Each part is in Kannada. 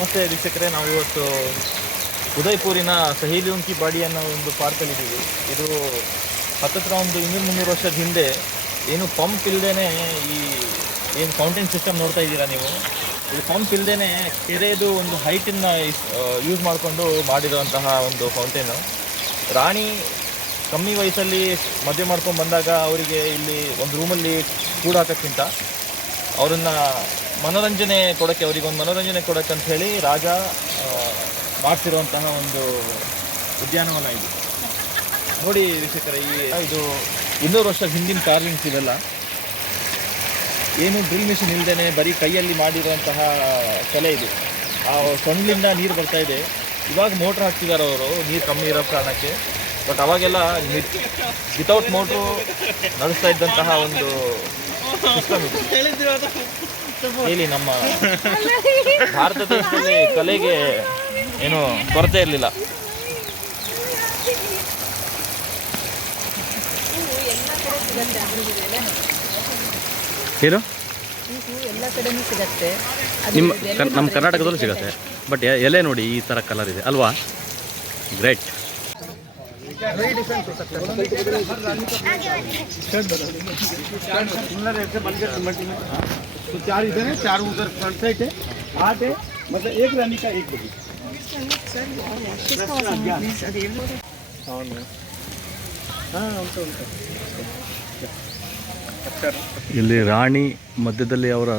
ನಮಸ್ತೆ ವೀಕ್ಷಕರೇ, ನಾವು ಇವತ್ತು ಉದಯ್ಪುರಿನ ಸಹೀಲಿಯುನ್ ಕಿ ಬಾಡಿ ಅನ್ನೋ ಒಂದು ಪಾರ್ಕಲ್ಲಿ ಇದ್ದೀವಿ ಇದು ಹತ್ತತ್ರ ಒಂದು ಇನ್ನೂರು ಮುನ್ನೂರು ವರ್ಷದ ಹಿಂದೆ ಏನು ಪಂಪ್ ಇಲ್ಲದೇ ಈ ಏನು ಫೌಂಟೇನ್ ಸಿಸ್ಟಮ್ ನೋಡ್ತಾ ಇದ್ದೀರಾ ನೀವು? ಇದು ಪಂಪ್ ಇಲ್ಲದೇ ಕೆರೆದು ಒಂದು ಹೈಟಿನ ಯೂಸ್ ಮಾಡಿಕೊಂಡು ಮಾಡಿರುವಂತಹ ಒಂದು ಫೌಂಟೇನು ರಾಣಿ ಕಮ್ಮಿ ವಯಸ್ಸಲ್ಲಿ ಮದುವೆ ಮಾಡ್ಕೊಂಡು ಬಂದಾಗ ಅವರಿಗೆ ಇಲ್ಲಿ ಒಂದು ರೂಮಲ್ಲಿ ಕೂಡಾಕೋಕ್ಕಿಂತ ಅವರನ್ನ ಮನೋರಂಜನೆ ಕೊಡೋಕ್ಕೆ ಅವರಿಗೆ ಒಂದು ಮನೋರಂಜನೆ ಕೊಡೋಕ್ಕೆ ಅಂತ ಹೇಳಿ ರಾಜ ಮಾಡ್ತಿರುವಂತಹ ಒಂದು ಉದ್ಯಾನವನ ಇದು. ನೋಡಿ ವೀಕ್ಷಕರ, ಈ ಇದು ಇನ್ನೂರು ವರ್ಷ ಹಿಂದಿನ ಕಾರ್ವಿಂಗ್ಸ್ ಇವೆಲ್ಲ. ಏನು ಡ್ರಿಲ್ ಮಿಷಿನ್ ಇಲ್ಲದೇ ಬರೀ ಕೈಯಲ್ಲಿ ಮಾಡಿರುವಂತಹ ಕಲೆ ಇದು. ಆ ಸೊಂಡ್ಲಿಂದ ನೀರು ಬರ್ತಾ ಇದೆ. ಇವಾಗ ಮೋಟ್ರ್ ಹಾಕ್ತಿದ್ದಾರೆ ಅವರು, ನೀರು ಕಮ್ಮಿ ಇರೋ ಕಾರಣಕ್ಕೆ. ಬಟ್ ಅವಾಗೆಲ್ಲ ವಿತೌಟ್ ಮೋಟ್ರು ನಡೆಸ್ತಾ ಇದ್ದಂತಹ ಒಂದು ಹೇಳಿ ನಮ್ಮ ಭಾರತ ದೇಶದಲ್ಲಿ ಕಲೆಗೆ ಏನು ಕೊರತೆ ಇರಲಿಲ್ಲ. ಏನು? ಎಲ್ಲ ಕಡೆನೂ ಸಿಗತ್ತೆ. ಅದು ನಿಮ್ಮ ನಮ್ಮ ಕರ್ನಾಟಕದಲ್ಲೂ ಸಿಗುತ್ತೆ. ಬಟ್ ಎಲೆ ನೋಡಿ ಈ ಥರ ಕಲರ್ ಇದೆ. ಅಲ್ವಾ? ಗ್ರೇಟ್ तो चार इधर है चार उधर फ्रंट साइड है आठ है मतलब एक रानी का एक बगी ಇಲ್ಲಿ ರಾಣಿ ಮಧ್ಯದಲ್ಲಿ ಅವರ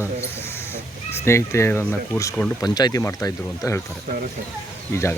ಸ್ನೇಹಿತೆಯರನ್ನು ಕೂರಿಸ್ಕೊಂಡು ಪಂಚಾಯಿತಿ ಮಾಡ್ತಾ ಇದ್ರು ಅಂತ ಹೇಳ್ತಾರೆ ಈ ಜಾಗ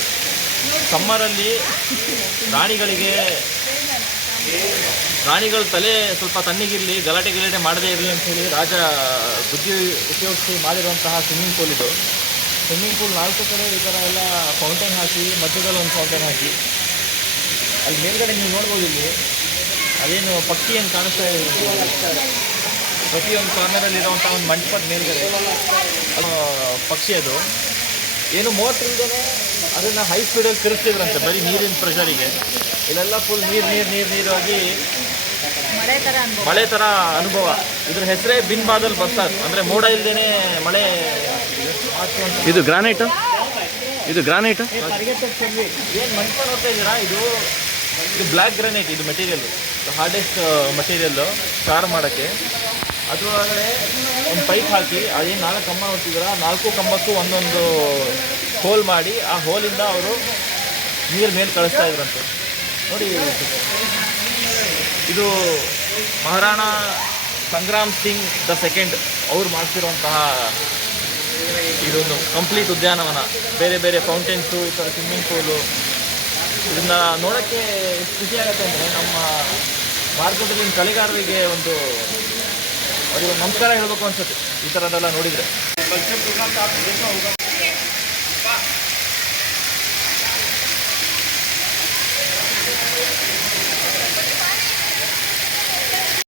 ಸಮ್ಮರಲ್ಲಿ ಪ್ರಾಣಿಗಳಿಗೆ ಪ್ರಾಣಿಗಳು ತಲೆ ಸ್ವಲ್ಪ ತಣ್ಣಗಿರಲಿ, ಗಲಾಟೆ ಗಲಾಟೆ ಮಾಡದೇ ಇರಲಿ ಅಂತೇಳಿ ರಾಜ ಬುದ್ಧಿ ಉಪಯೋಗಿಸಿ ಮಾಡಿರುವಂತಹ ಸ್ವಿಮ್ಮಿಂಗ್ ಪೂಲ್ ಇದು. ಸ್ವಿಮ್ಮಿಂಗ್ ಪೂಲ್ ನಾಲ್ಕು ಕಡೆ ಈ ಥರ ಎಲ್ಲ ಫೌಂಟೇನ್ ಹಾಕಿ, ಮಧ್ಯದಲ್ಲಿ ಒಂದು ಫೌಂಟೇನ್ ಹಾಕಿ. ಅಲ್ಲಿ ಮೇಲ್ಗಡೆ ನೀವು ನೋಡ್ಬೋದು ಇಲ್ಲಿ, ಅದೇನು ಪಕ್ಷಿ ಏನು ಕಾಣಿಸ್ತಾ ಇದೆ. ಪ್ರತಿಯೊಂದು ಕಾರ್ನರಲ್ಲಿ ಇರುವಂಥ ಒಂದು ಮಂಟಪದ ಮೇಲ್ಗಡೆ. ಪಕ್ಷಿ ಅದು. ಏನು ಮೋಟ್ರ್ ಇಲ್ದೇ ಅದನ್ನು ಹೈ ಸ್ಪೀಡಲ್ಲಿ ತಿರುಗ್ತಿದ್ರಂತೆ ಬರೀ ನೀರಿನ ಪ್ರೆಷರಿಗೆ ಇಲ್ಲೆಲ್ಲ ಫುಲ್ ನೀರು ನೀರು ನೀರು ನೀರಾಗಿ ಮಳೆ ಥರ ಅನ್ಬೋದು ಮಳೆ ಥರ ಅನುಭವ. ಇದ್ರ ಹೆಸರೇ ಬಿನ್ ಬಾದಲ್ ಬರ್ಸಾದ್ ಅಂದರೆ ಮೋಡ ಇಲ್ದೇನೆ ಮಳೆ ಇದು ಗ್ರಾನೈಟು? ಇದು ಗ್ರಾನೈಟು? ಏನು ನೋಡ್ತಾ ಇದ್ದೀರಾ ಇದು ಇದು ಬ್ಲ್ಯಾಕ್ ಗ್ರಾನೈಟ್ ಇದು ಮೆಟೀರಿಯಲ್ ಹಾರ್ಡೆಸ್ಟ್ ಮಟೀರಿಯಲ್ಲು ಸ್ಟಾರ್ ಮಾಡೋಕ್ಕೆ. ಅದರೊಳಗಡೆ ಒಂದು ಪೈಪ್ ಹಾಕಿ ಅದೇನು ನಾಲ್ಕು ಕಂಬ ನೋಡ್ತಿದ್ದೀರಾ? ನಾಲ್ಕು ಕಂಬಕ್ಕೂ ಒಂದೊಂದು ಹೋಲ್ ಮಾಡಿ, ಆ ಹೋಲಿಂದ ಅವರು ನೀರು ಮೇಲೆ ಕಳಿಸ್ತಾ ಇದ್ರಂತೆ. ನೋಡಿ, ಇದು ಮಹಾರಾಣಾ ಸಂಗ್ರಾಮ್ ಸಿಂಗ್ ದ ಸೆಕೆಂಡ್ ಅವ್ರು ಮಾಡ್ತಿರುವಂತಹ ಇದೊಂದು ಕಂಪ್ಲೀಟ್ ಉದ್ಯಾನವನ. ಬೇರೆ ಬೇರೆ ಫೌಂಟೇನ್ಸು ಈ ಥರ ಸ್ವಿಮ್ಮಿಂಗ್ ಪೂಲು ಇದನ್ನ ನೋಡೋಕ್ಕೆ ಖುಷಿ ಅಂದರೆ ನಮ್ಮ ಭಾರತದಲ್ಲಿ ಕಲೆಗಾರರಿಗೆ ಒಂದು ಅವರಿಗೆ ನಮಸ್ಕಾರ ಹೇಳಬೇಕು ಅನ್ಸುತ್ತೆ. ಈ ಥರದ್ದೆಲ್ಲ ನೋಡಿದರೆ.